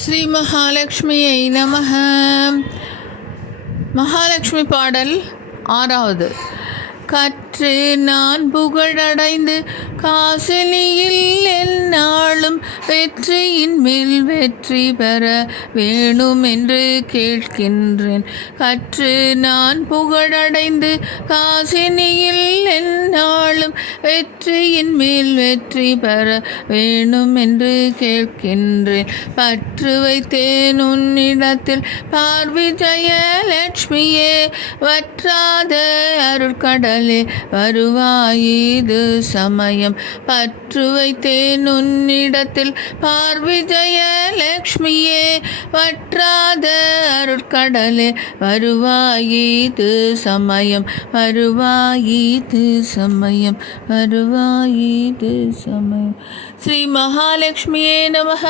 ஸ்ரீ மகாலட்சுமியை நமஹ. மகாலட்சுமி பாடல் 6. கற்று நான் புகழடைந்து காசினியில் எந்நாளும் வெற்றியின் மேல் வெற்றி பெற வேணும் என்று கேட்கின்றேன். கற்று நான் புகழடைந்து காசினியில் எந்நாளும் வெற்றியின் மேல் வெற்றி பெற வேணும் என்று கேட்கின்றேன். பற்று வைத்தேன் உன்னிடத்தில் பார்விஜய லட்சுமியே, வற்றாத அருட்கடலே வருவாயிது சமயம். பற்று வைத்தேன் உன்னிடத்தில் பார்விஜய லட்சுமியே, வற்றாத அருட்கடலே வருவாயிது சமயம். வருவாயிது சமயம். வருவாயிது சமயம். ஸ்ரீ மகாலட்சுமியே நமஹ.